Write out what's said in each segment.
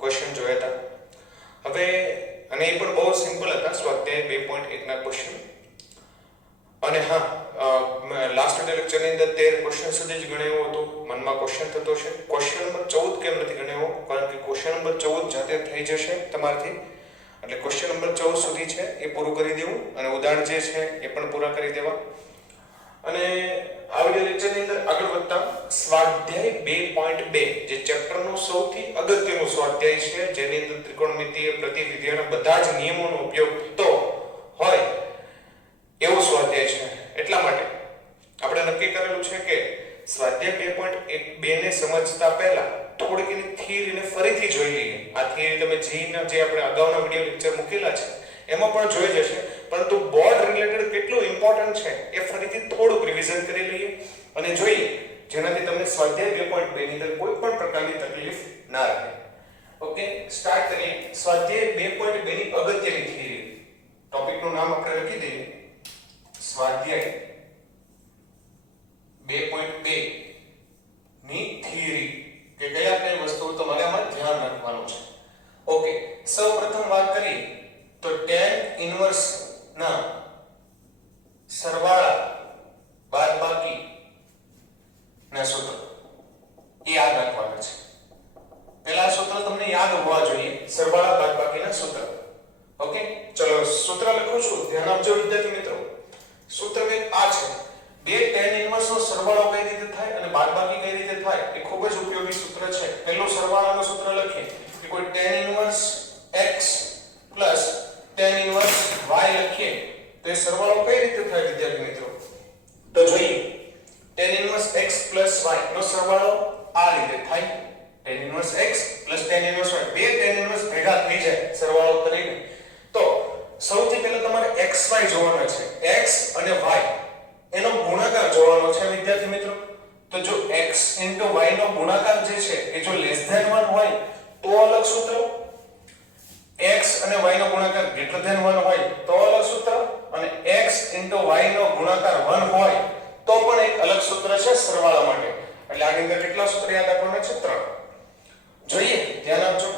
Question જોયા હતા. હવે અને એ પણ બહુ સિમ્પલ હતા, સ્વાધ્યાય 2.1 ના ક્વેશ્ચન. અને હા, લાસ્ટ લેક્ચરની અંદર 13 ક્વેશ્ચન સુધી જ ગણ્યું હતું. મનમાં ક્વેશ્ચન થતો છે ક્વેશ્ચન નંબર 14 કેમ નથી ગણ્યો? કારણ કે ક્વેશ્ચન નંબર 14 જાતે થઈ જશે તમારથી. એટલે ક્વેશ્ચન નંબર 14 સુધી છે એ પૂરું કરી દેવું અને ઉદાહરણ જે છે એ પણ પૂરા કરી દેવા. અને આ વિડિયો લેક્ચરની અંદર આગળ વધતા સ્વાધ્યાય 2.2 જે ચેપ્ટરનું સૌથી અગત્યનું સ્વાધ્યાય છે, જેની અંદર ત્રિકોણમિતિય પ્રતિવિધિઓના બધા જ નિયમોનો ઉપયોગ થતો હોય એવો સ્વાધ્યાય છે. એટલા માટે આપણે નક્કી કરેલું છે કે સ્વાધ્યાય 2.2 ને સમજતા પહેલા થોડીક એની થિયરીને ફરીથી જોઈ લઈએ. આ થિયરી તમે જીના જે આપણે અગાઉના વિડિયો લેક્ચર મૂકેલા છે એમાં પણ જોઈ જશે, પરંતુ બોર્ડ રિલેટેડ કેટલું ઇમ્પોર્ટન્ટ છે એ ફરીથી થોડુંક રિવિઝન કરી લઈએ અને જોઈએ, જેનાથી તમને સ્વાધ્યાય 2.2 ની અંદર કોઈ પણ પ્રકારની તકલીફ ના રહે. ઓકે, સ્ટાર્ટ કરીએ. સ્વાધ્યાય 2.2 ની અગત્યની થિયરી. ટોપિકનું નામ આપણે લખી દઈએ, સ્વાધ્યાય 2.2 ની થિયરી, કે કયા કઈ વસ્તુઓ તમારે આમાં ધ્યાન રાખવાનું છે. ઓકે, સૌપ્રથમ વાત કરીએ તો tan ઇન્વર્સ ના સરવાળા બાદબાકી ના સૂત્ર એ યાદ રાખવાના છે. પહેલા સૂત્ર તમને યાદ હોવા જોઈએ, સરવાળા બાદબાકીના સૂત્ર. ઓકે, ચલો સૂત્ર લખું છું, ધ્યાન આપજો વિદ્યાર્થી મિત્રો. સૂત્ર કંઈક આ છે. બે tan ઇન્વર્સ નો સરવાળો કઈ રીતે થાય અને બાદબાકી કઈ રીતે થાય એ ખૂબ જ ઉપયોગી સૂત્ર છે. પહેલું સરવાળાનું સૂત્ર લખીએ કે કોઈ tan inverse x plus tan inverse y લખીએ તો એ સરવાળો કઈ રીતે થાય વિદ્યાર્થી મિત્રો? તો જોઈએ, tan inverse x plus y નો સરવાળો આ રીતે થાય. tan inverse x plus tan inverse y, બે tan ઇન્વર્સ ભેગા થઈ જાય સરવાળો કરીને. તો સૌથી પહેલા તમારે xy જોવાના છે, x અને y એનો ગુણાકાર જોવાનો છે વિદ્યાર્થી મિત્રો. તો જો x y નો ગુણાકાર જે છે એ જો લેસ ધેન 1 હોય તો અલગ સૂત્ર, x અને y નો ગુણાકાર ગ્રેટર ધેન 1 હોય તો અલગ સૂત્ર, અને x y નો ગુણાકાર 1 હોય તો પણ એક અલગ સૂત્ર છે સરવાળા માટે. એટલે આની અંદર કેટલા સૂત્ર યાદ રાખવાના છે? 3. જોઈએ, ધ્યાન આપજો.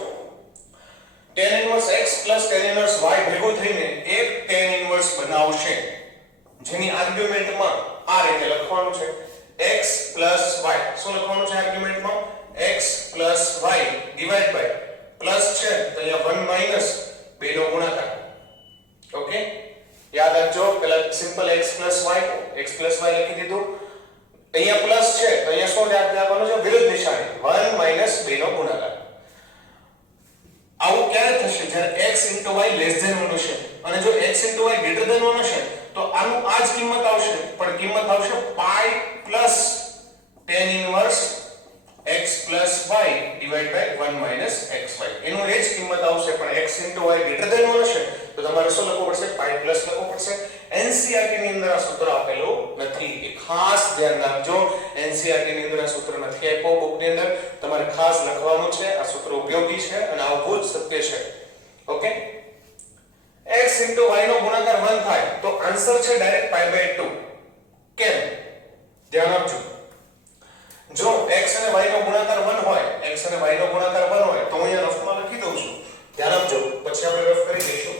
tan inverse x tan inverse y ભેગું થઈને એક tan ઇન્વર્સ બનાવશે, જેની આર્ગ્યુમેન્ટમાં આ રીતે લખવાનું છે x y. શું લખવાનું છે આર્ગ્યુમેન્ટમાં? x y divide by plus છે તો અહીંયા 1 માઈનસ 2 નો ગુણાકાર. ઓકે, યાદ રાખજો. પહેલા સિમ્પલ x y લખી દીધું. અહીંયા પ્લસ છે તો અહીંયા શું યાદ રાખવાનું છે? વિરુદ્ધ નિશાની 1 માઈનસ 2 નો ગુણાકાર. આવું ક્યારે થશે? જ્યારે x y લેસ ધેન 1 હશે અને જો x y ગ્રેટર ધેન 1 હશે તો આનું આ જ કિંમત આવશે, પણ કિંમત આવશે pi plus tan inverse x plus y divide by 1 minus xy. એનું એ જ કિંમત આવશે, પણ x y ગ્રેટર ધેન 1 હશે તો તમારે શું લખવું પડશે? પાઈ પ્લસ લખવું પડશે. NCERT ની અંદર આ સૂત્ર આપેલું નથી, એ ખાસ ધ્યાન રાખજો. NCERT ની અંદર આ સૂત્ર નથી આપ્યો બુક ની અંદર, તમારે ખાસ લખવાનું છે. આ સૂત્ર ઉપયોગી છે અને આવવું જ સત્ય છે. ઓકે, x y નો ગુણાકાર 1 થાય તો આન્સર છે ડાયરેક્ટ π/2. કેમ? ધ્યાન આપજો. જો x અને y નો ગુણાકાર 1 હોય, x અને y નો ગુણાકાર 1 હોય તો હું અહીંયા રફમાં લખી દઉં છું. ધ્યાન આપજો, પછી આપણે રફ કરી દઈશું.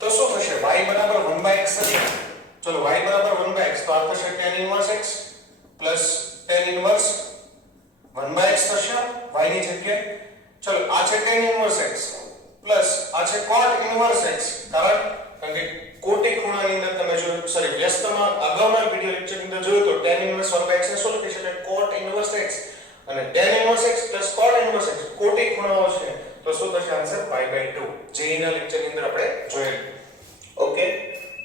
તો શું થશે? y બરાબર 1/x થશે. ચલો, y બરાબર 1/x તો આ થશે tan inverse x plus tan inverse 1/x થશે y ની જગ્યાએ. ચલો, આ છે tan ઇન્વર્સ x પ્લસ આ છે cot ઇન્વર્સ x. કારણ કે કોટી ખૂણાની અંદર તમે જો વ્યસ્તમાં અગાઉના વિડિયો લેક્ચરની અંદર જોયું તો tan ઇન્વર્સ 1/x ને શું લખી શકાય? cot inverse x. અને tan inverse x plus cot inverse x કોટી ખૂણાઓ છે તો શું થશે આન્સર? π/2. જે ના લેક્ચરની અંદર આપણે જોયેલું. ઓકે,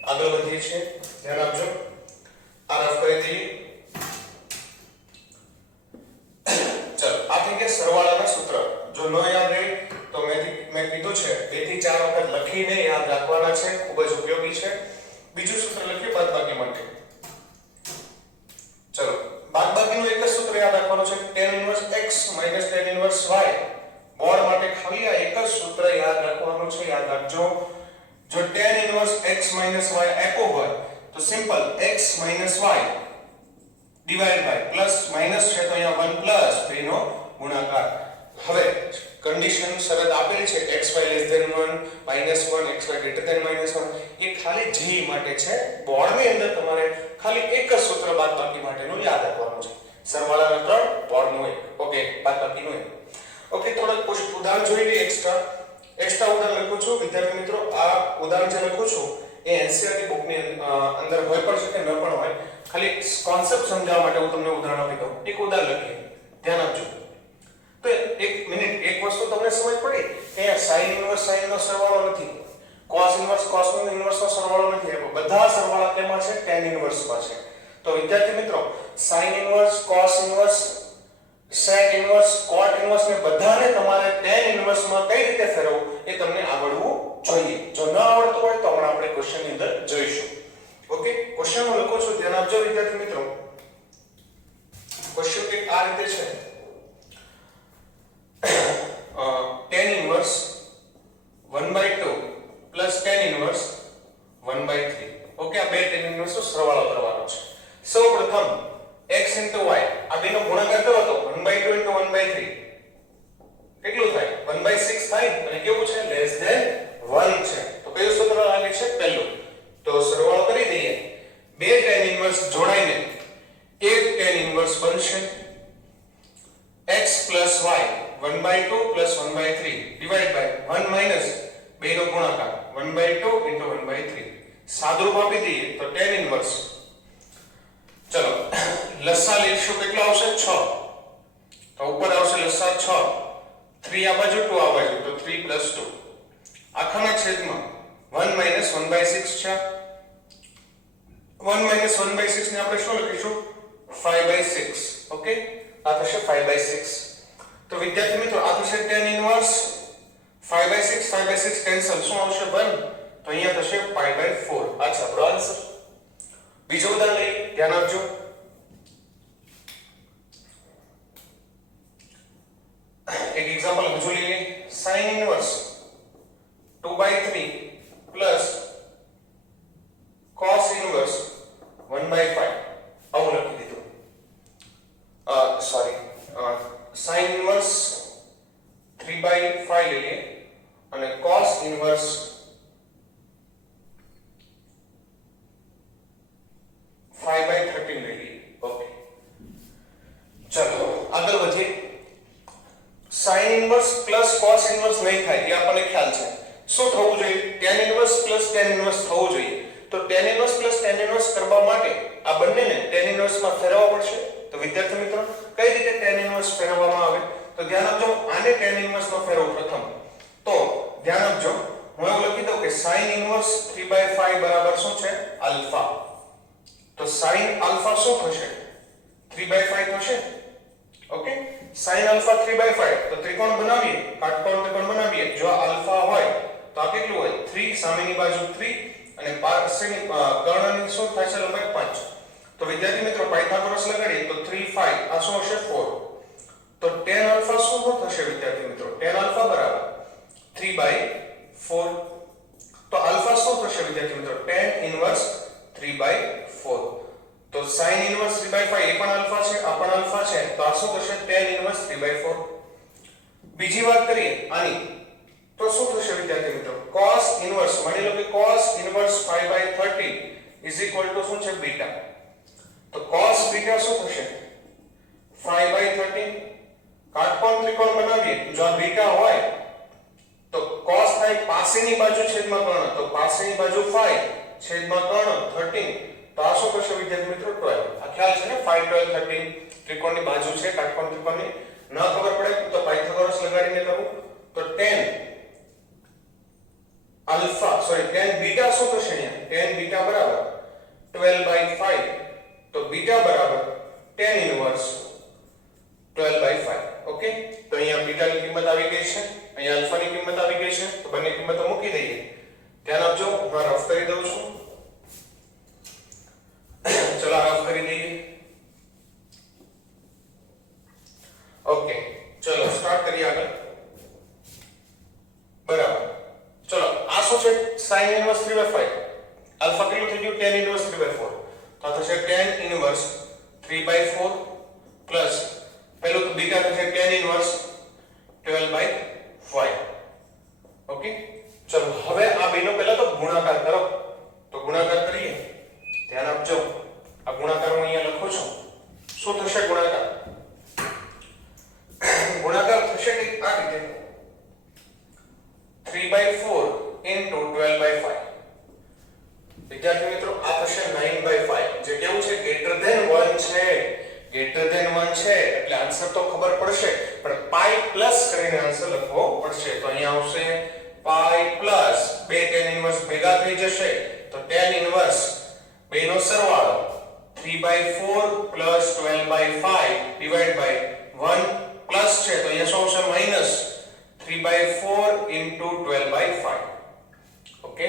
આગળ વધીએ છીએ, ધ્યાન આપજો. આ રફ કરી દઈએ. ચલો, આ થઈ ગયા સરવાળાના સૂત્ર. જો ન યાદ રહે તો મેં કીધું છે 2 થી 4 વખત લખીને યાદ રાખવાના છે, ખૂબ જ ઉપયોગી છે. બીજું સૂત્ર લખીએ બાદબાકી માટે. ચલો, બાદબાકીનું એક જ સૂત્ર યાદ રાખવાનું છે, tan inverse x minus tan inverse y. Board માટે ખાલી આ એક જ સૂત્ર યાદ રાખવાનું છે, યાદ રાખજો. જો tan inverse x minus y આપ્યો હોય તો simple x minus y divide by plus minus છે તો અહીંયા 1 પ્લસ 3 નો ગુણાકાર. હવે કન્ડિશન શરત આપેલી છે xy -1 -1 xy -1 એ ખાલી g માટે છે. બોર્ડની અંદર તમારે ખાલી એક જ સૂત્ર બાદબાકી માટેનું યાદ રાખવાનું છે. સરવાળાના 3 બોર્ડનું 1. ઓકે, બાદબાકીનું 1. ઓકે, થોડાક પછી ઉદાહરણ જોઈ લઈએ. એક્સ્ટ્રા ઉદાહરણ લખું છું વિદ્યાર્થી મિત્રો. આ ઉદાહરણ જે લખું છું એ NCERT બુકની અંદર હોય પણ શકે ન પણ હોય. ખાલી કોન્સેપ્ટ સમજાવવા માટે હું તમને ઉદાહરણ આપી દઉં. એક ઉદાહરણ લખીએ, ધ્યાન આપજો. તો એક મિનિટ, એક વસ્તુ તમને સમજ પડી કે sin ઇન્વર્સ sin નો સરવાળો નથી, cos ઇન્વર્સ cos નો ઇન્વર્સ નો સરવાળો નથી. બધા સરવાળા કેમાં છે? tan ઇન્વર્સ માં છે. તો વિદ્યાર્થી મિત્રો, sin inverse, cos inverse, sec inverse, cot inverse ને બધાને તમારે tan ઇન્વર્સ માં કઈ રીતે ફેરવવું એ તમને આવડવું જોઈએ. જો ન આવડતું હોય તો આપણે ક્વેશ્ચન ની અંદર જોઈશું. ઓકે, ક્વેશ્ચન માં લખો છો, ધ્યાન આપજો વિદ્યાર્થી મિત્રો. ક્વેશ્ચન એક આ રીતે છે. tan inverse 1/2 plus tan inverse 1/3. Okay, આ બે tan inverse નો સરવાળો કરવાનો છે. સૌપ્રથમ x into y, આ બેનો ગુણાકાર કરો તો 1/2 into 1/3 કેટલું થાય? 1/6 થાય. અને કેવું છે? લેસ ધેન 1 છે. તો કયું સૂત્ર લાગે છે? પહેલું. તો સરવાળો કરી દઈએ. બે tan inverse જોડાઈને એક tan inverse બનશે. x plus y 1/2 plus 1/3 divided by 1 minus 2 નો ગુણાકાર 1/2 into 1/3. સાદુરૂપ આપી દઈએ તો tan inverse. ચલો લસા લઈશું, કેટલો આવશે? 6. તો ઉપર આવશે લસા 6. 3 આ બાજુ 2 આ બાજુ, તો 3 plus 2 આખાના છેદમાં 1 minus 1/6 છે. 1 minus 1/6 ને આપણે શું લખીશું? 5/6. ઓકે, આ થશે 5/6. તો વિદ્યાર્થી મિત્રો, આ થશે tan ઇન્વર્સ 5/6. 5/6 કેન્સલ, શું આવશે? 1. તો અહીંયા થશે 5/4. આ છે આપણો આન્સર. બીજો ઉદાહરણ લઈએ, ધ્યાન આપજો. એક એક્ઝામ્પલ હજુ લઈએ. sin inverse 2/3 plus cos inverse 1/5. આવું લખી દીધું. સોરી, sin ઇન્વર્સ 3/5 લઈએ અને cos ઇન્વર્સ 5/13 લઈએ. ઓકે, ચલો આગળ વધીએ. sin inverse plus cos inverse નહીં થાય એ આપણને ખ્યાલ છે. શું થવું જોઈએ? tan inverse plus tan inverse થવું જોઈએ. તો tan inverse plus tan inverse કરવા માટે આ બંનેને tan ઇન્વર્સ માં ફેરવવા પડશે. તો વિદ્યાર્થી મિત્રો, કઈ રીતે tan ઇન્વર્સ ફેરવવામાં આવે? તો ધ્યાન આપજો, આને tan ઇન્વર્સ માં ફેરવો પ્રથમ. તો ધ્યાન આપજો, હું એવું લખી દઉં કે sin ઇન્વર્સ 3/5 બરાબર શું છે? આલ્ફા. તો sin આલ્ફા શું થશે? 3/5 થશે. Okay, sin alpha 3/5. તો ત્રિકોણ બનાવીએ, કાટકોણ ત્રિકોણ બનાવીએ. જો આલ્ફા હોય તો આ કેટલું હોય? 3, સામેની બાજુ 3 અને પાસેની કર્ણની શું થાય છે? લંબાઈ 5. તો વિદ્યાર્થી મિત્રો, પાયથાગોરસ લગાડીએ તો 3 5 આ શું હશે? 4. તો tan આલ્ફા શું થશે વિદ્યાર્થી મિત્રો? tan આલ્ફા બરાબર 3/4. તો આલ્ફા શું થશે વિદ્યાર્થી મિત્રો? tan inverse 3/4. તો sin ઇન્વર્સ 3/5 એ પણ આલ્ફા છે, આ પણ આલ્ફા છે. તો આ શું થશે? tan inverse 3/4. બીજી વાત કરીએ આની, તો શું થશે વિદ્યાર્થી મિત્રો? cos ઇન્વર્સ, માની લો કે cos ઇન્વર્સ 5/30 શું છે? બીટા. તો cos બીટા શું થશે? 5/30. કાટકોણ ત્રિકોણ બનાવીએ, જો આ બીટા હોય તો cos થાય પાસેની બાજુ છેદમાં કર્ણ. તો પાસેની બાજુ 5 છેદમાં કર્ણ 13. તો આ શું થશે વિદ્યાર્થી મિત્રો? 12. આ ખ્યાલ છે ને? 5 12 13 ત્રિકોણની બાજુ છે, કાટકોણ ત્રિકોણની. ન ખબર પડે તો પાયથાગોરસ લગાડીને કરું તો tan આલ્ફા tan બીટા શું થશે? અહીંયા tan બીટા બરાબર 12/5. તો બીટા બરાબર tan ઇન્વર્સ 12/5. ઓકે, તો અહીંયા બીટાની કિંમત આવી ગઈ છે, અહીંયા આલ્ફાની કિંમત આવી ગઈ છે. તો બંને કિંમતો મૂકી દઈએ. ધ્યાન આપજો, હું રફ કરી દઉં છું. ચલો રફ કરી દઈએ. ઓકે, ચલો સ્ટાર્ટ કરીએ આગળ. બરાબર, ચલો આ શું છે? sin inverse 3/5. આલ્ફા કેટલું થઈ ગયું? tan inverse 3/4. તો આ થશે tan ઇન્વર્સ 3/4 પ્લસ પેલું તો બીટા થશે tan ઇન્વર્સ 12/5. ઓકે, ચલો હવે આ બેનો પહેલા તો ગુણાકાર કરો. તો ગુણાકાર કરીએ. ધ્યાન આપજો, આ ગુણાકાર હું અહીંયા લખું છું. શું થશે ગુણાકાર? ગુણાકાર થશે કે આ રીતે 3/4 into 12/5. વિદ્યાર્થી મિત્રો આ થશે 9/5. જે કેવું છે? ગ્રેટર ધેન 1 છે. ગ્રેટર ધેન 1 છે એટલે આન્સર તો ખબર પડશે, પણ પાઈ પ્લસ કરીને આન્સર લખવો પડશે. તો અહીંયા આવશે પાઈ પ્લસ 2 tan ઇન્વર્સ ભેગા થઈ જશે તો tan ઇન્વર્સ બેનો સરવાળો 3/4 plus 12/5 divided by 1 પ્લસ છે તો અહીંયા શું આવશે? Minus 3/4 into 12/5. ઓકે,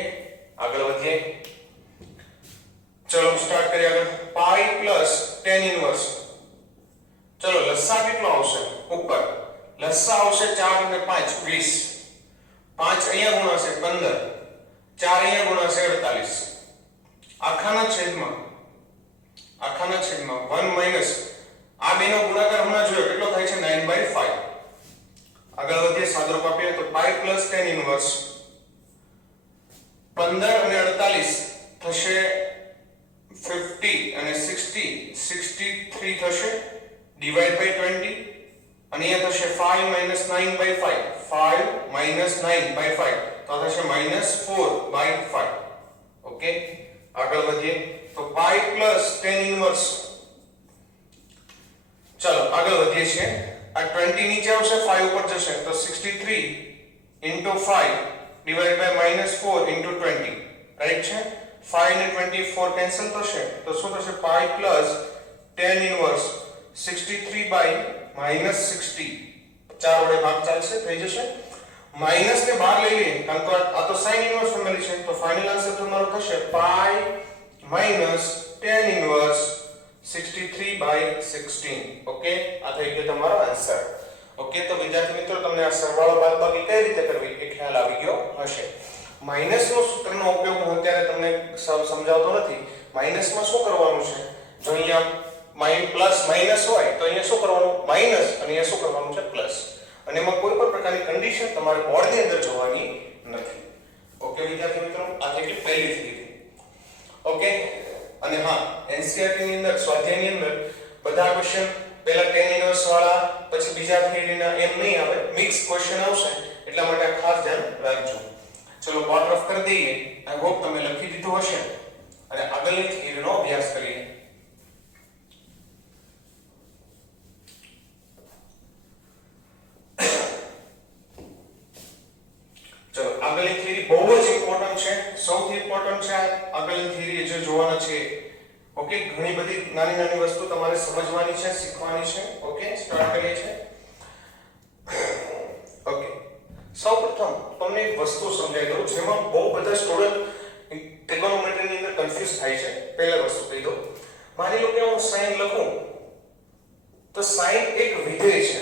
આગળ વધીએ. ચલો સ્ટાર્ટ કરીએ આગળ. પાઈ પ્લસ tan ઇન્વર્સ. ચલો લસા કેટલો આવશે? ઉપર લસા આવશે 4 અને 5 20. 5 અહીંયા ગુણાશે 15, 4 અહીંયા ગુણાશે 48. આખાના છેદમાં 1 માઈનસ આ બેનો ગુણાકાર હમણાં જોયો કેટલો થાય છે? 9/5. આગળ વધીએ, સાદુરૂપ આપીએ તો પાઈ પ્લસ tan ઇન્વર્સ 15 અને 48 થશે 50 અને 60 63 થશે ડિવાઇડ બાય 20 અને અહીંયા થશે 5 minus 9/5 5 minus 9/5 તો થશે -4/5. ઓકે, આગળ વધીએ તો પાઈ પ્લસ tan ઇન્વર્સ. ચલો આગળ વધીએ છીએ. આ 20 નીચે આવશે 5 ઉપર જશે તો 63 into 5 divided by -4 into 20. Right છે? 5 અને 24 કેન્સલ થશે તો શું થશે? પાઈ પ્લસ tan ઇન્વર્સ 63 by -60. 4 વડે ભાગ ચાલશે, થઈ જશે. માઈનસ ને બહાર લઈ લઈએ કારણ કે આ તો sin ઇન્વર્સ ફેમિલી છે તો ફાઇનલ આન્સર તમારો થશે પાઈ minus tan inverse 63 by 16. Okay, આ થઈ ગયો તમારો આન્સર. ઓકે, તો વિદ્યાર્થી મિત્રો તમને આ સરવાળો બાદબાકી કઈ રીતે કરવી એ ખ્યાલ આવી ગયો હશે. માઈનસ નો સૂત્રનો ઉપયોગ હું અત્યારે તમને સમજાવતો નથી. માઈનસ માં શું કરવાનું છે? જો અહીંયા પ્લસ માઈનસ હોય તો અહીંયા શું કરવાનું? માઈનસ, અને અહીંયા શું કરવાનું છે? પ્લસ. અને એમાં કોઈ પણ પ્રકારની કન્ડિશન તમારે બોર્ડની અંદર જોવાની નથી. ઓકે વિદ્યાર્થી મિત્રો, આ થઈ ગઈ પહેલી થિયરી. ઓકે, અને હા, એનસીઈઆરટી ની અંદર સ્વાધ્યાયની અંદર બધા ક્વેશ્ચન પહેલા tan ઇન્વર્સ વાળા પછી બીજા થિયરીના એમ નહીં આવે, મિક્સ ક્વેશ્ચન આવશે એટલા માટે ખાસ ધ્યાન રાખજો. ચલો બોર્ડ ઓફ કરી દઈએ. આઈ હોપ તમે લખી દીધું હશે અને આગળની થિયરીનો અભ્યાસ કરીએ. ચલો આગળની થિયરી બહુ જ ઇમ્પોર્ટન્ટ છે, સૌથી ઇમ્પોર્ટન્ટ છે. આગળની થિયરી જે જોવાના છે. ઓકે, ઘણી બધી નાની નાની વસ્તુ તમારે સમજવાની છે, શીખવાની છે. ઓકે, સ્ટાર્ટ કરીએ છીએ. ઓકે, સૌપ્રથમ તમને એક વસ્તુ સમજાવી દઉં જેમાં બહુ બધા સ્ટુડન્ટ ટ્રિગોનોમેટ્રીની અંદર કન્ફ્યુઝ થાય છે. પહેલા વસ્તુ કહી દઉં. માની લો કે હું sin લખું તો sin એક વિધેય છે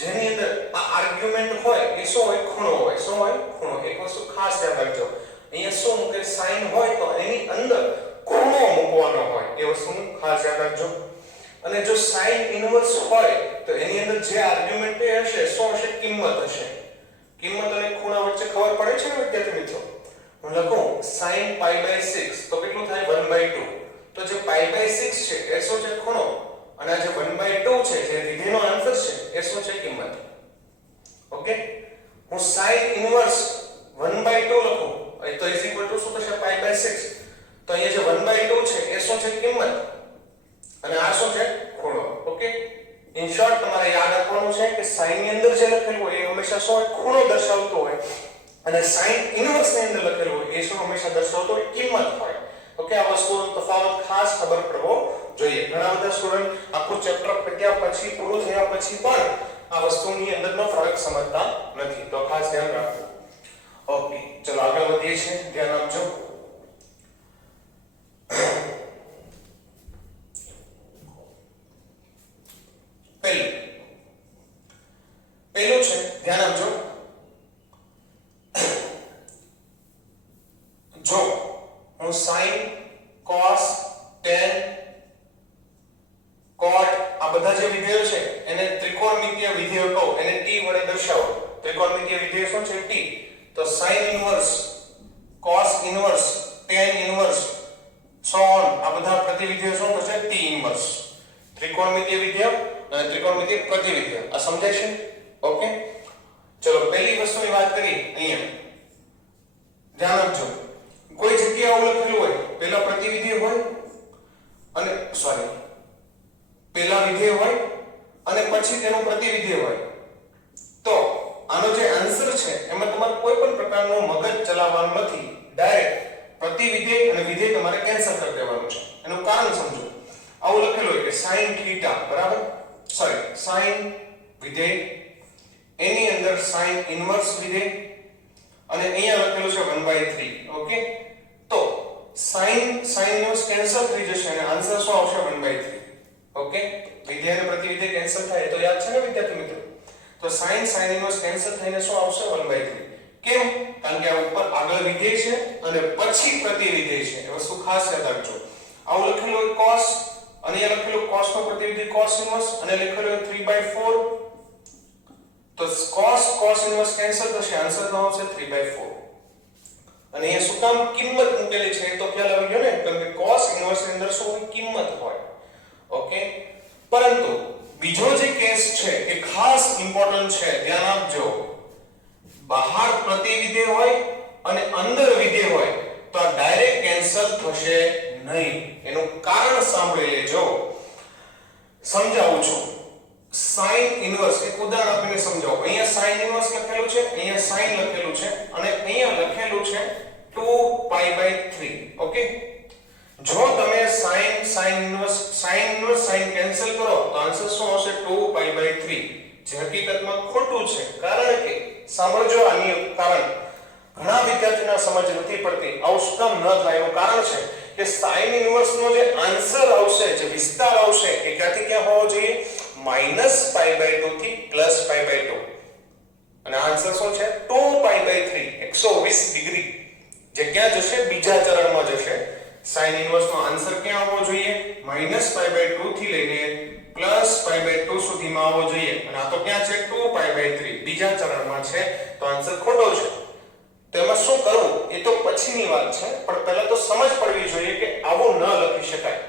જેની અંદર આ આર્ગ્યુમેન્ટ હોય એ શું હોય? ખૂણો હોય. શું હોય? ખૂણો. એક વસ્તુ ખાસ યાદ રાખજો, અહીંયા શું મૂકે? sin હોય તો એની અંદર ખૂણો મૂકવાનો હોય, એ વસ્તુ ખાસ યાદ રાખજો. અને જો sin ઇન્વર્સ હોય તો એની અંદર જે આર્ગ્યુમેન્ટ હશે શું હશે? કિંમત હશે. કિંમત અને ખૂણા વચ્ચે ખબર પડે છે ને વિદ્યાર્થી મિત્રો? હું લખું sin π/6 તો કેટલું થાય? 1/2. તો જે π/6 છે એ શું છે? ખૂણો. અને આ જે 1/2 છે જે વિધેયનો આન્સર છે એ શું છે? કિંમત. ઓકે, હું sin ઇન્વર્સ 1/2 લખું તો ઇઝ ઇક્વલ ટુ શું થશે? π/6. તો અહીંયા જે 1/2 છે એ શું છે? કિંમત. અને આ શું છે? ખૂણો. ઓકે, ઇન શોર્ટ તમારે યાદ રાખવાનું છે કે sin ની અંદર જે લખેલું હોય એ હંમેશા શું હોય? ખૂણો દર્શાવતો હોય, અને sin ઇન્વર્સ ની અંદર લખેલું હોય એ શું હંમેશા દર્શાવતો હોય? કિંમત હોય. ઓકે, આ વસ્તુનો તફાવત ખાસ ખબર પડવો જોઈએ. ઘણા બધા સ્ટુડન્ટ આખું ચેપ્ટર પત્યા પછી, પૂરું થયા પછી પણ આ વસ્તુની અંદરનો ફરક સમજતા નથી, તો ખાસ ધ્યાન રાખો. ઓકે, ચલો આગળ વધીએ છીએ. ધ્યાન આપજો. પહેલું છે, ધ્યાન આપજો. જો હું sin, cos, tan, cot આ બધા જે વિધેયો છે એને ત્રિકોણમિતીય વિધેયો કહું, એને t વડે દર્શાવું ત્રિકોણમિતિય વિધેય શું છે t તો sin inverse cos inverse tan inverse so on આ બધા પ્રતિવિધેય શું થશે t ઇન્વર્સ ત્રિકોણમિતિય વિધેય અને ત્રિકોણમિતિય પ્રતિવિધેય આ સમજાય છે ઓકે ચલો પહેલી વસ્તુની વાત કરી અહીંયા ધ્યાન આપજો કોઈ જગ્યાએ આવું લખેલું હોય પહેલા પ્રતિવિધેય હોય અને સોરી પહેલા વિધેય હોય અને પછી તેનું પ્રતિવિધેય હોય તો આનો જે આન્સર છે એમાં તમારે કોઈ પણ પ્રકારનો મગજ ચલાવવાનું નથી ડાયરેક્ટ પ્રતિવિધેય અને વિધેય તમારે કેન્સલ કરી દેવાનું છે એનું કારણ સમજો આવું લખેલું હોય કે sin θ બરાબર સોરી sin વિધેય એની અંદર sin ઇન્વર્સ વિધેય અને અહીંયા લખેલું છે 1/3 ઓકે તો sin ઇન્વર્સ કેન્સલ થઈ જશે અને આન્સર શું આવશે 1/3 ઓકે વિધેય અને પ્રતિવિધેય કેન્સલ થાય તો યાદ છે ને વિદ્યાર્થી મિત્રો તો sin ઇન્વર્સ કેન્સલ થઈને શું આવશે 1/3 કેમ કારણ કે આ ઉપર આગળ વિધેય છે અને પછી પ્રતિવિધેય છે એ વસ્તુ ખાસ યાદ રાખજો આવું લખેલું cos અને અહીંયા લખેલું cos નો પ્રતિવિધેય cos ઇન્વર્સ અને લખેલું 3/4 તો cos ઇન્વર્સ કેન્સલ થશે આન્સર નો આવશે 3/4 અને અહીંયા શું કામ કિંમત મૂકેલી છે તો ખ્યાલ આવી ગયો ને કારણ કે cos ઇન્વર્સ ની અંદર શું કિંમત હોય ઓકે પરંતુ બીજો જે કેસ છે એ ખાસ ઇમ્પોર્ટન્ટ છે ધ્યાન આપજો બહાર પ્રતિવિધેય હોય અને અંદર વિધેય હોય તો આ ડાયરેક્ટ કેન્સલ થશે નહીં એનું કારણ સાંભળી લેજો સમજાવું છું sin ઇન્વર્સ એક ઉદાહરણ આપીને સમજાવો અહીંયા sin ઇન્વર્સ લખેલું છે અહીંયા sin લખેલું છે અને અહીંયા લખેલું છે 2π/3 ઓકે જો તમે sin ઇન્વર્સ sin કેન્સલ કરો તો આન્સર શું આવશે 2π/3 જે હકીકતમાં ખોટું છે કારણ કે સાંભળજો આની કારણ ઘણા વિદ્યાર્થીઓને સમજ નથી પડતી આવું શું કામ ન થાય એનું કારણ છે કે sin ઇન્વર્સ નો જે આન્સર આવશે જે વિસ્તાર આવશે એ ક્યાંથી ક્યાં હોવો જોઈએ -π/2 થી +π/2 અને આન્સર શું છે 2π/3 120 ડિગ્રી જે ક્યાં જશે બીજા ચરણમાં જશે sin ઇન્વર્સ નો આન્સર ક્યાં આવવો જોઈએ -π/2 થી લઈને +π/2 સુધીમાં આવવો જોઈએ અને આ તો ક્યાં છે 2π/3 બીજા ચરણમાં છે તો આન્સર ખોટો છે તેમાં શું કરવું એ તો પછીની વાત છે પણ પહેલા તો સમજ પડવી જોઈએ કે આવું ન લખી શકાય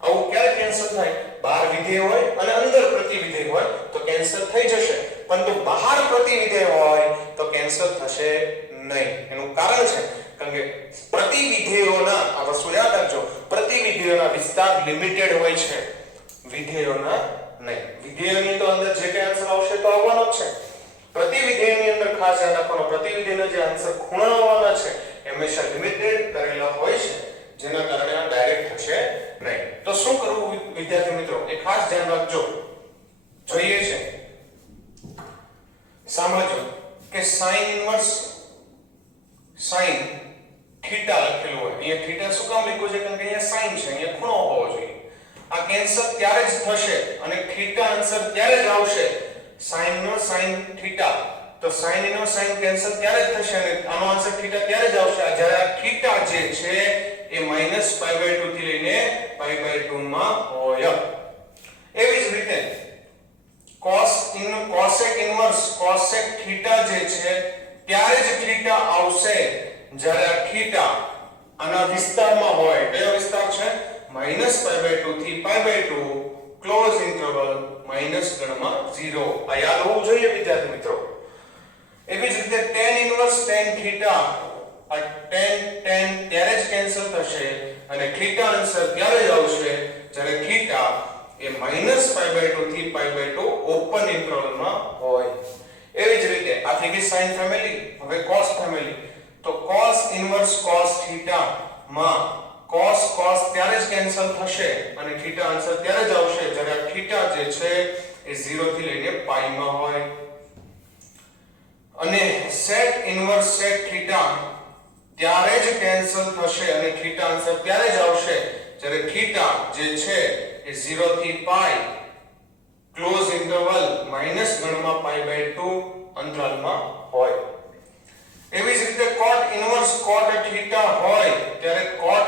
આવું ક્યારે કેન્સલ થાય બહાર વિધેય હોય અને અંદર પ્રતિવિધેય હોય તો કેન્સલ થઈ જશે પરંતુ બહાર પ્રતિવિધેય હોય તો કેન્સલ થશે નહીં એનું કારણ છે કારણ કે પ્રતિવિધેયોના આ વસ્તુ યાદ રાખજો પ્રતિવિધેયોના વિસ્તાર લિમિટેડ હોય છે વિધેયોના નહીં વિધેયોની તો અંદર જે કે આન્સર આવશે તો આવવાનો જ છે પ્રતિવિધેયની અંદર ખાસ યાદ રાખવાનું પ્રતિવિધેયનો જે આન્સર ખૂણા આવવાના છે એ હંમેશા લિમિટેડ કરેલા હોય છે જેના કારણે આ ડાયરેક્ટ થશે નહીં તો શું કરવું વિદ્યાર્થી મિત્રો એ ખાસ ધ્યાન રાખજો જોઈએ છે સાંભળજો કે sin ઇન્વર્સ sin θ લખેલું હોય અહીંયા θ શું કામ લખ્યું છે કારણ કે અહીંયા sin છે અહીંયા ખૂણો હોવો જોઈએ આ કેન્સલ ત્યારે જ થશે અને θ આન્સર ત્યારે જ આવશે sin નો sin θ તો sin નો sin કેન્સલ ત્યારે જ થશે અને આનો આન્સર θ ત્યારે જ આવશે જ્યારે આ θ જે છે એ -π/2 થી લઈને π/2 માં હોય એવી જ રીતે cosec ઇન્વર્સ cosec θ જે છે ત્યારે જ θ આવશે જ્યારે આ θ આના વિસ્તારમાં હોય કયો વિસ્તાર છે -π/2 થી π/2 ક્લોઝ ઇન્ટરવલ માઈનસ ગણમાં 0 આ યાદ હોવું જોઈએ વિદ્યાર્થી મિત્રો એવી જ રીતે tan ઇન્વર્સ tan θ આ tan ત્યારે જ કેન્સલ થશે અને θ આન્સર ત્યારે જ આવશે જ્યારે θ એ -π/2 થી π/2 ઓપન ઇન્ટરવલમાં હોય એવી જ રીતે આ થઈ ગઈ sin ફેમિલી હવે cos ફેમિલી તો cos ઇન્વર્સ cos θ માં cos ત્યારે જ કેન્સલ થશે અને θ આન્સર ત્યારે જ આવશે જ્યારે θ જે છે એ 0 થી લઈને π માં હોય અને sec ઇન્વર્સ sec θ ત્યારે જ કેન્સલ થશે અને θ આન્સર ત્યારે જ આવશે જ્યારે θ જે છે એ 0 થી π ક્લોઝ ઇન્ટરવલ માઈનસ ગણમાં π/2 અંતરાલમાં હોય એવી જ રીતે cot ઇન્વર્સ cot θ હોય ત્યારે cot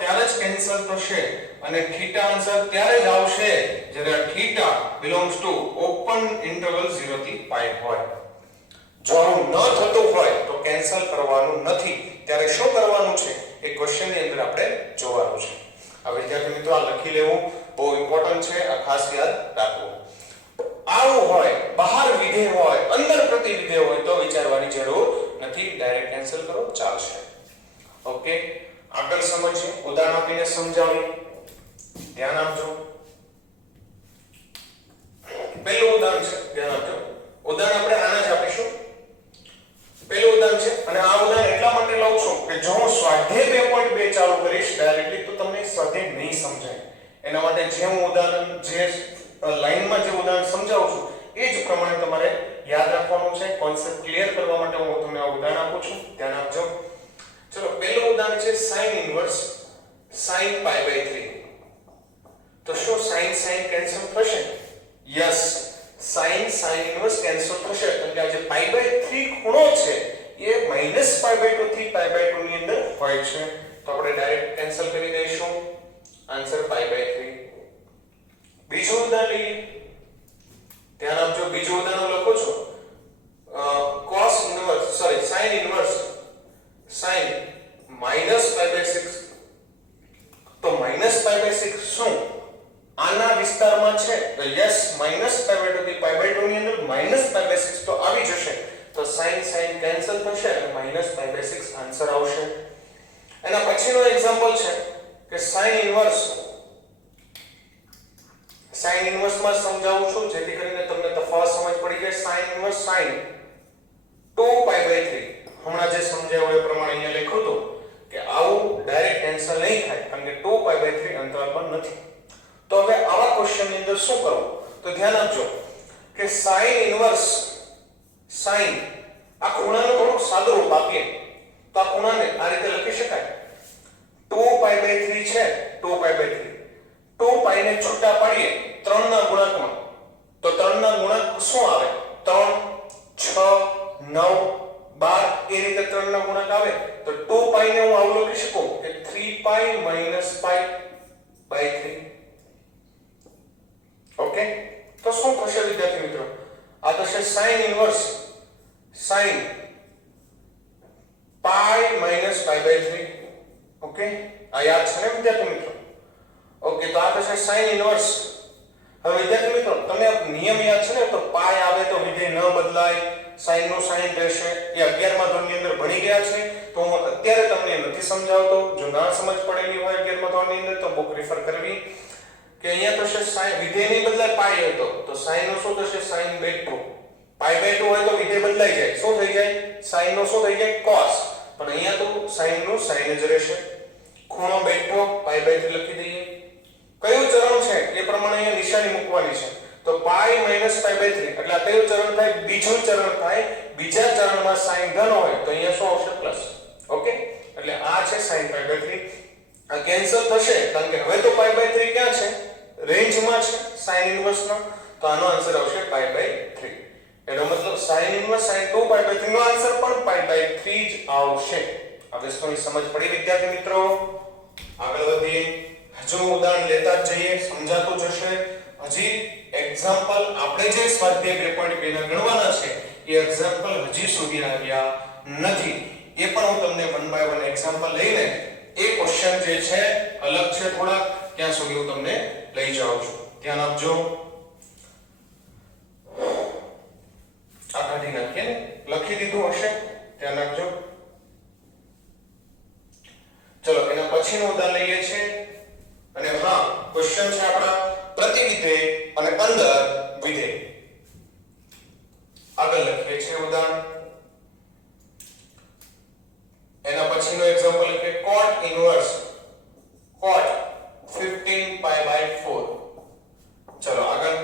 ત્યારે જ કેન્સલ થશે અને θ આન્સર ત્યારે જ આવશે જ્યારે θ belongs to open interval 0 થી π હોય જો આવું ન થતું હોય તો કેન્સલ કરવાનું નથી. ત્યારે શું કરવાનું છે એ ક્વેશ્ચનની અંદર આપણે જોવાનું છે. આ વિદ્યાર્થી મિત્રો આ લખી લેવું બહુ ઇમ્પોર્ટન્ટ છે, આ ખાસ યાદ રાખવું. આવું હોય, બહાર વિધેય હોય, અંદર પ્રતિવિધેય હોય તો વિચારવાની જરૂર નથી, ડાયરેક્ટ કેન્સલ કરો ચાલશે. ઓકે, આગળ સમજીએ, ઉદાહરણ આપીને સમજાવીએ. ધ્યાન આપજો. પહેલું ઉદાહરણ છે, ધ્યાન આપજો. ઉદાહરણ આપણે આના જ આપીશું. પહેલું ઉદાહરણ છે અને આ ઉદાહરણ એટલા માટે લઉં છું કે જો હું સ્વાધ્યાય 2.2 ચાલુ કરીશ ડાયરેક્ટલી તો તમને સ્વાધ્યાય નહીં સમજાય. એના માટે જે હું ઉદાહરણ જે લાઈનમાં જે ઉદાહરણ સમજાવું છું એ જ પ્રમાણે તમારે યાદ રાખવાનું છે. કોન્સેપ્ટ ક્લિયર કરવા માટે હું તમને આ ઉદાહરણ આપું છું, ધ્યાન આપજો. ચલો, પહેલું ઉદાહરણ છે sin ઇન્વર્સ sin π/3. તો શું sin કેન્સલ થશે? યસ, sin ઇન્વર્સ કેન્સલ થશે કારણ કે આ જે π/3 ખૂણો છે એ -π/2 થી π/2 ની અંદર હોય છે. તો આપણે ડાયરેક્ટ કેન્સલ કરી દઈશું. આન્સર π/3. બીજું ઉદાહરણ લઈએ. ધ્યાન આપજો, બીજું ઉદાહરણ લખો છો cos inverse sorry sin inverse sin -π/6. તો -π/6 શું આના વિસ્તારમાં છે? તો યસ, -π/2 થી π/2 ની અંદર -π/6 તો આવી જશે. તો sin કેન્સલ થશે અને -π/6 આન્સર આવશે. એના પછીનો એક્ઝામ્પલ છે કે sin ઇન્વર્સ માં સમજાવું છું જેથી કરીને તમને તફાવત સમજ પડી જાય. sin ઇન્વર્સ sin 2π/3 હમણાં જે સમજાવ્યું એ પ્રમાણે અહીંયા લખ્યું હતું કે આવું ડાયરેક્ટ કેન્સલ નહીં થાય કારણ કે 2π/3 અંતરાલ પર નથી. તો હવે આવા ક્વેશ્ચન ની અંદર શું કરવું? તો ધ્યાન આપજો કે sin ઇન્વર્સ sin આ ખૂણાનું થોડું સાદું રૂપ આપીએ તો આ ખૂણાને આ રીતે લખી શકાય. 2π/3 છે, 2π/3 2π ને છૂટા પાડીએ 3 ના ગુણાંકમાં તો 3 ના ગુણાંક શું આવે? 3 6 9 12 એ રીતે 3 ના ગુણાંક આવે. તો 2π ને હું આવું લખી શકું કે 3π - π/3. ઓકે, તો શું થશે વિદ્યાર્થી મિત્રો? આ થશે sin ઇન્વર્સ sin π - π/3. ઓકે, આ યાદ છે ને વિદ્યાર્થી મિત્રો? ઓકે, તો આ થશે sin ઇન્વર્સ. હવે વિદ્યાર્થી મિત્રો તમને નિયમ યાદ છે ને? તો પાઈ આવે તો વિધેય ન બદલાય, sin નું sin રહેશે. એ 11મા ધોરણની અંદર ભણી ગયા છે તો હું અત્યારે તમને નથી સમજાવતો. જો ના સમજ પડેલી હોય 11મા ધોરણની અંદર તો બુક રેફર કરવી. કે અહીંયા થશે sin વિધેય નહીં બદલાય, પાઈ હતો તો sin નું શું થશે? sin/2. π/2 હોય તો વિધેય બદલાઈ જાય, શું થઈ જાય? sin નું શું થઈ જાય? cos. પણ અહીંયા તો sin નું sin જ રહેશે. ખૂણો બેઠો π/3 લખી દઈએ. કયું ચરણ છે એ પ્રમાણે અહીંયા નિશાની મૂકવાની છે. તો π - π/3 એટલે આ કયું ચરણ થાય? બીજું ચરણ થાય. બીજા ચરણમાં sin ધન હોય તો અહીંયા શું આવશે? પ્લસ. ઓકે, એટલે આ છે sin π/3. આ કેન્સલ થશે કારણ કે હવે તો π/3 ક્યાં છે? રેન્જમાં છે sin ઇન્વર્સના. તો આનો આન્સર આવશે π/3. એનો મતલબ sin ઇન્વર્સ sin 2π/3 નો આન્સર પણ π/3 જ આવશે. આ વસ્તુની સમજ પડી વિદ્યાર્થી મિત્રો? આગળ વધીએ. હજુ ઉદાહરણ લેતા જ જઈએ, સમજાતું જશે. હજી એક્ઝામ્પલ આપણે જે સ્વાધ્યાય 2.2 ના ગણવાના છે એ એક્ઝામ્પલ હજી સુધી આવ્યા નથી. એ પણ હું તમને 1 બાય 1 એક્ઝામ્પલ લઈને એ ક્વેશ્ચન જે છે અલગ છે થોડા, ત્યાં સુધી હું તમને લઈ જાઉં છું. ધ્યાન આપજો. આ કાઢી નાખીએ ને, લખી દીધું હશે, ધ્યાન રાખજો. ચલો, એના પછીનું ઉદાહરણ લઈએ છીએ. અને હા, ક્વેશ્ચન છે આપણા પ્રતિવિધેય અને અંદર વિધેય. આગળ લખીએ છીએ ઉદાહરણ. એના પછીનો એક્ઝામ્પલ લખીએ cot ઇન્વર્સ cot 15π/4. ચલો આગળ.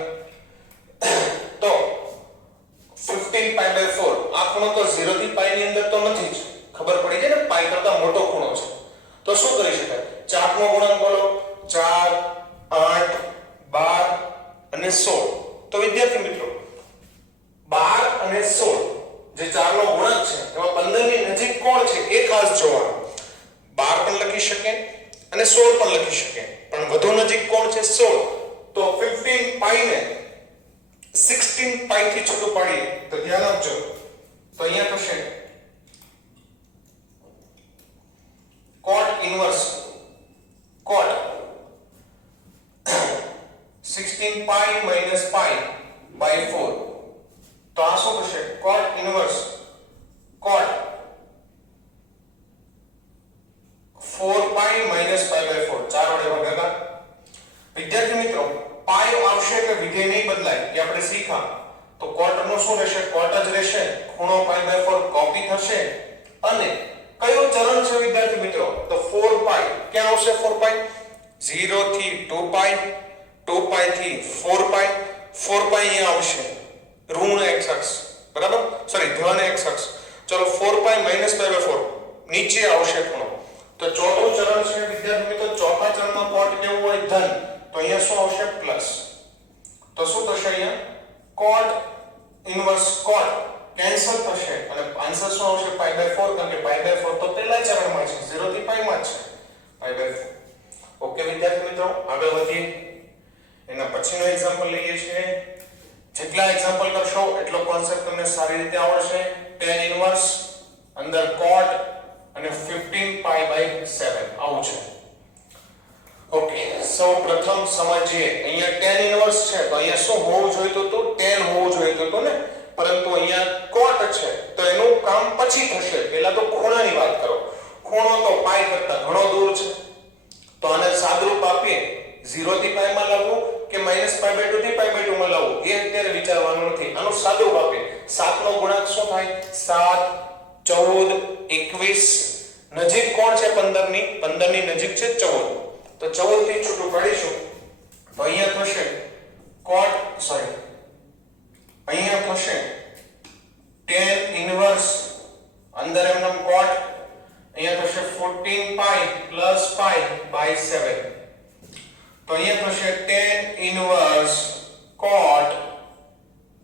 તો 15π/4 આ ખૂણો તો 0 થી π ની અંદર તો નથી જ, ખબર પડી જાય ને? π કરતા મોટો ખૂણો છે. તો શું કરી શકાય? 4 નો ગુણાંક બોલો. 4 8 12 અને 16. તો વિદ્યાર્થી મિત્રો 12 અને 16 જે 4 નો ગુણાંક છે એમાં 15 ની નજીક કોણ છે એ ખાસ જોવાનું. 12 પણ લખી શકે અને 16 પણ લખી શકે, પણ વધુ નજીક કોણ છે? 16. તો 15π ને 16π થી છૂટું પાડીએ તો ધ્યાન આપજો તો અહીંયા થશે cot inverse cot 16 pi minus pi by 4 તો આ શું થશે cot inverse cot 4 pi minus pi by 4 ચાર વડે ભાગાકાર વિદ્યાર્થી મિત્રો પાઈ આવશે એટલે વિધેય નહીં બદલાય એ આપણે શીખા તો cot નું શું રહેશે cot જ રહેશે ખૂણો pi by 4 કોપી થશે અને કયું ચરણ છે વિદ્યાર્થી મિત્રો તો 4 pi ક્યાં આવશે 4 pi 0 થી 2 pi 2 pi થી 4 pi 4 pi અહીંયા આવશે ઋણ x અક્ષ બરાબર સોરી ધન x અક્ષ ચલો 4 pi minus pi by 4 નીચે આવશે ખૂણો તો ચોથું ચરણ છે વિદ્યાર્થી મિત્રો ચોથા ચરણમાં cot કેવું હોય ધન તો અહીંયા શું આવશે પ્લસ તો શું થશે અહીંયા cot inverse cot કેન્સલ થશે અને આન્સર શું આવશે pi by 4 કારણ કે pi by 4 તો પહેલા ચરણમાં છે 0 થી pi માં છે pi by 4 ઓકે વિદ્યાર્થી મિત્રો આગળ વધીએ એના પછીનો એક્ઝામ્પલ લઈએ છીએ જેટલા એક્ઝામ્પલ કરશો એટલો કોન્સેપ્ટ તમને સારી રીતે આવડશે tan ઇન્વર્સ અંદર cot અને 15 pi by 7 આવું છે ઓકે સૌ પ્રથમ સમજીએ અહીંયા tan ઇન્વર્સ છે તો અહીંયા શું હોવું જોઈતું હતું tan હોવું જોઈતું હતું ને પરંતુ અહીંયા cot છે તો એનું કામ પછી થશે પહેલા તો ખૂણાની વાત કરો ખૂણો તો પાઈ કરતા ઘણો દૂર છે તો આને સાદરૂપ આપીએ 0 થી પાઈ માં લાવવું કે -π/2 થી π/2 માં લાવવું એ અત્યારે વિચારવાનું નથી આનું સાદરૂપ આપીએ 7 નો ગુણાંક શું થાય 7 14 21 નજીક કોણ છે 15 ની નજીક છે 14 તો 14 થી છૂટું પાડીશું તો અહીંયા થશે cot સોરી અહીંયા થશે tan ઇન્વર્સ અંદર એમનો cot અહીંયા થશે 14 pi plus pi by 7 તો અહીંયા થશે tan inverse cot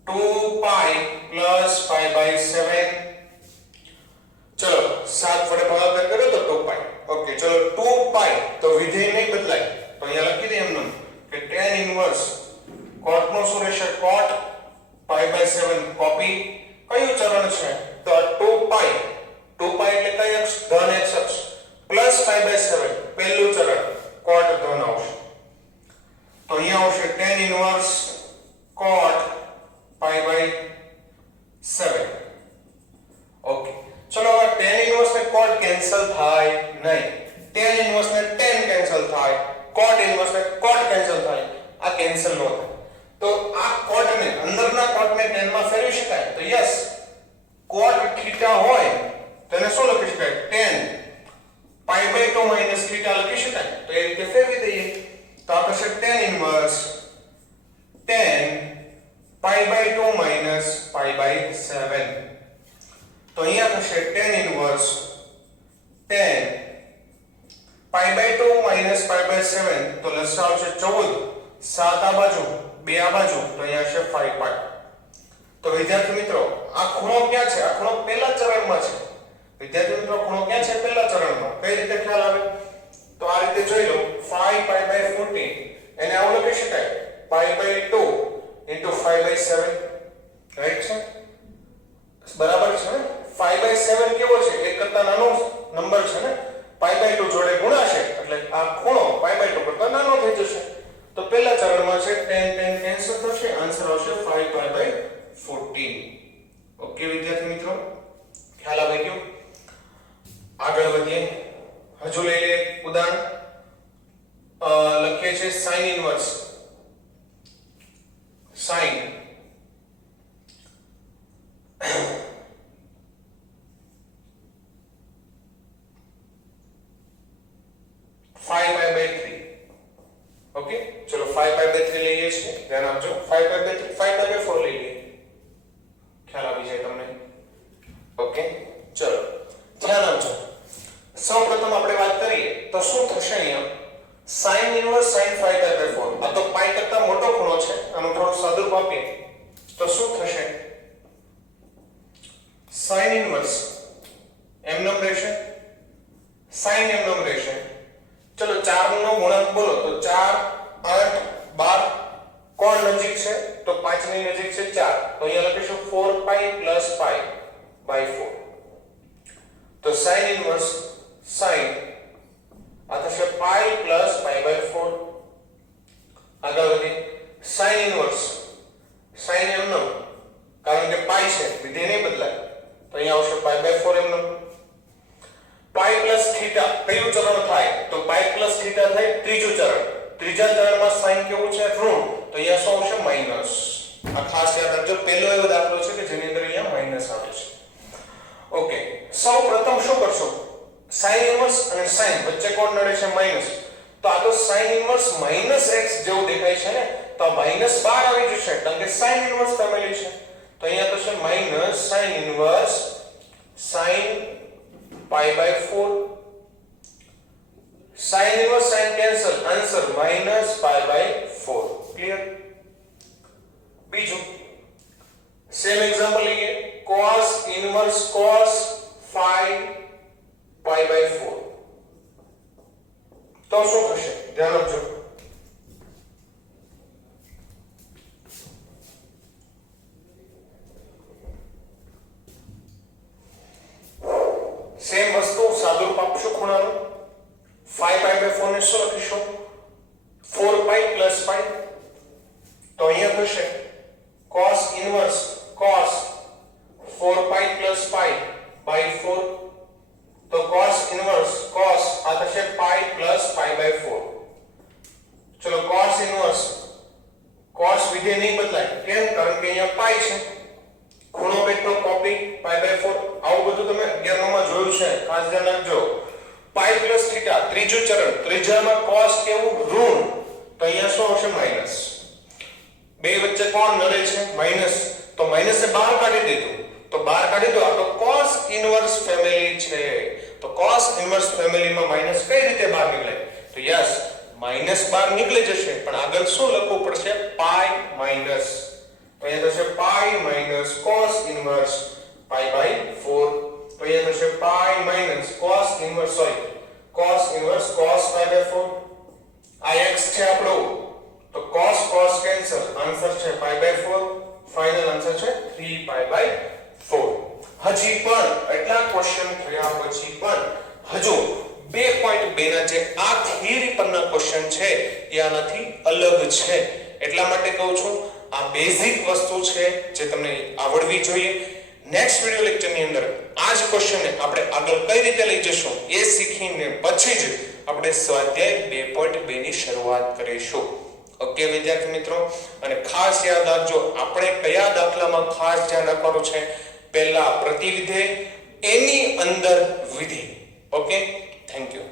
2 pi plus pi by 7 ચલો 7 વડે ભાગાકાર કરો તો 2 pi ઓકે ચલો 2 pi તો વિધેય નહીં બદલાય તો અહીંયા લખી દે એમનું કે tan ઇન્વર્સ cot નો શું રહેશે cot pi by 7 કોપી કયું ચરણ છે તો 2 pi એટલે કઈ અક્ષ ધન x અક્ષ પ્લસ pi by 7 પહેલું ચરણ cot ધન આવશે તો અહીંયા આવશે tan inverse cot pi by 7 okay ચલો હવે tan ઇન્વર્સ ને cot કેન્સલ થાય નહીં tan ઇન્વર્સ ને tan કેન્સલ થાય cot ઇન્વર્સ ને cot કેન્સલ થાય આ કેન્સલ ન થાય તો આ cot ને અંદરના cot ને tan માં ફેરવી શકાય તો યસ cot થીટા હોય તેને શું લખી શકાય tan pi/2 minus થીટા લખી શકાય તો એ રીતે ફેરવી દઈએ તો આ થશે tan inverse tan pi/2 minus pi/7 તો અહીંયા થશે tan inverse tan pi/2 minus pi/7 તો લસાઅ આવશે 14 7 આ બાજુ 2 આ બાજુ તો અહીંયા છે 5 pi તો વિદ્યાર્થી મિત્રો આ ખૂણો ક્યાં છે આ ખૂણો પહેલા ચરણમાં છે વિદ્યાર્થી મિત્રો ખૂણો ક્યાં છે પહેલા ચરણમાં કઈ રીતે ખ્યાલ આવે તો આ રીતે જોઈ લો 5 pi by 14 એને આવું લખી શકાય pi/2 into 5/7 રાઈટ છે બરાબર છે ને 5/7 કેવો છે એક કરતા નાનો નંબર છે ને pi/2 જોડે ગુણાશે એટલે આ ખૂણો pi/2 કરતા નાનો થઈ જશે તો પહેલા ચરણમાં છે tan કેન્સલ થશે આન્સર આવશે 5 pi by 14 ઓકે વિદ્યાર્થી મિત્રો ખ્યાલ આવી ગયો આગળ વધીએ હજુ લઈ લે ઉદાહરણ લખીએ છે sin inverse sin 5 pi by 3 okay ચલો 5 pi by 3 લઈએ છીએ ધ્યાન આપજો 5 pi by 3 5 pi by 4 લઈ લઈએ ખ્યાલ આવી જાય તમને ઓકે ચલો ધ્યાન આપજો સૌપ્રથમ આપણે વાત કરીએ તો શું થશે અહીંયા sin inverse sin 5 pi by 4 આ તો પાઈ કરતા મોટો ખૂણો છે આનું થોડું સાદુરૂપ આપીએ તો શું થશે sin ઇન્વર્સ એમનેમ રહેશે sin એમનેમ રહેશે ચલો 4 નો ગુણાંક બોલો તો 4 8 12 કોણ નજીક છે તો 5 ની નજીક છે 4 તો અહીંયા લખીશું 4 pi plus pi by 4. તો sin ઇન્વર્સ sin આ થશે પાઈ પ્લસ પાઈ બાય 4. આગળ વધીએ sin ઇન્વર્સ sin એમનો કારણ કે પાઈ છે વિધેય નહીં બદલાય તો અહીંયા આવશે પાઈ બાય 4 એમનો. પાઈ પ્લસ થીટા કયું ચરણ થાય તો પાઈ પ્લસ થીટા થાય ત્રીજું ચરણ. ત્રીજા ચરણમાં sin કેવું છે ઋણ તો અહીંયા શું આવશે માઈનસ. આ ખાસ યાદ રાખજો પહેલો એવો દાખલો છે કે જેની અંદર અહીંયા માઈનસ આવે છે. ઓકે સૌ પ્રથમ શું કરશો sin ઇન્વર્સ અને sin વચ્ચે કોણ નડે છે માઈનસ તો આ તો sin ઇન્વર્સ -x જેવું દેખાય છે ને તો માઈનસ બહાર આવી જશે કારણ કે sin ઇન્વર્સ ફેમિલી છે તો અહીંયા તો છે minus sin inverse sin pi by 4. sin inverse sin cancel answer minus pi by 4. Clear. બીજું સેમ એક્ઝામ્પલ લઈએ cos inverse cos phi pi by 4 તો શું થશે ધ્યાન આપજો. સેમ વસ્તુ સાદુરૂપ આપશું ખૂણાનું. phi પાઈ બાય 4 ને શું લખીશું 4 પાઈ પ્લસ પાઈ તો અહીંયા થશે cos inverse cos 4 pi plus pi by 4 તો cos ઇન્વર્સ cos આ થશે પાઈ પ્લસ પાઈ બાય 4. ચલો cos ઇન્વર્સ cos વિધેય નહીં બદલાય કેમ કારણ કે અહીંયા પાઈ છે ખૂણો બેટનો કોપી પાઈ બાય 4 આવું બધું તમે 11 માં જોયું છે ખાસ ધ્યાન રાખજો. પાઈ પ્લસ થીટા ત્રીજું ચરણ ત્રીજામાં cos કેવું ઋણ તો અહીંયા શું આવશે માઈનસ. બે વચ્ચે કોણ નડે છે માઈનસ તો માઈનસ ને બહાર કાઢી દીધું તો બહાર કાઢી દો આ તો cos ઇન્વર્સ ફેમિલી છે તો cos ઇન્વર્સ ફેમિલીમાં માઈનસ કઈ રીતે બહાર નીકળે તો યસ માઈનસ બહાર નીકળી જશે પણ આગળ શું લખવું પડશે પાઈ માઈનસ તો અહીંયા થશે pi minus cos inverse pi by 4 તો અહીંયા થશે pi minus cos inverse cos inverse cos pi by 4. આ x છે આપણો તો cos કેન્સલ આન્સર છે પાઈ બાય 4. ફાઇનલ આન્સર છે 3 પાઈ બાય 4. હજી પણ એટલા ક્વેશ્ચન થયા પછી પણ હજુ 2.2 ના જે આ થિયરી પરના ક્વેશ્ચન છે એ આનાથી અલગ છે એટલા માટે કહું છું આ બેઝિક વસ્તુ છે જે તમને આવડવી જોઈએ. નેક્સ્ટ વિડિયો લેક્ચરની અંદર આ જ ક્વેશ્ચનને આપણે આગળ કઈ રીતે લઈ જશું એ શીખીને પછી જ આપણે સ્વાધ્યાય 2.2 ની શરૂઆત કરીશું. ઓકે વિદ્યાર્થી મિત્રો અને ખાસ યાદ રાખજો આપણે કયા દાખલામાં ખાસ ધ્યાન રાખવાનું છે પહેલા પ્રતિવિધેય એની અંદર વિધેય. Okay thank you.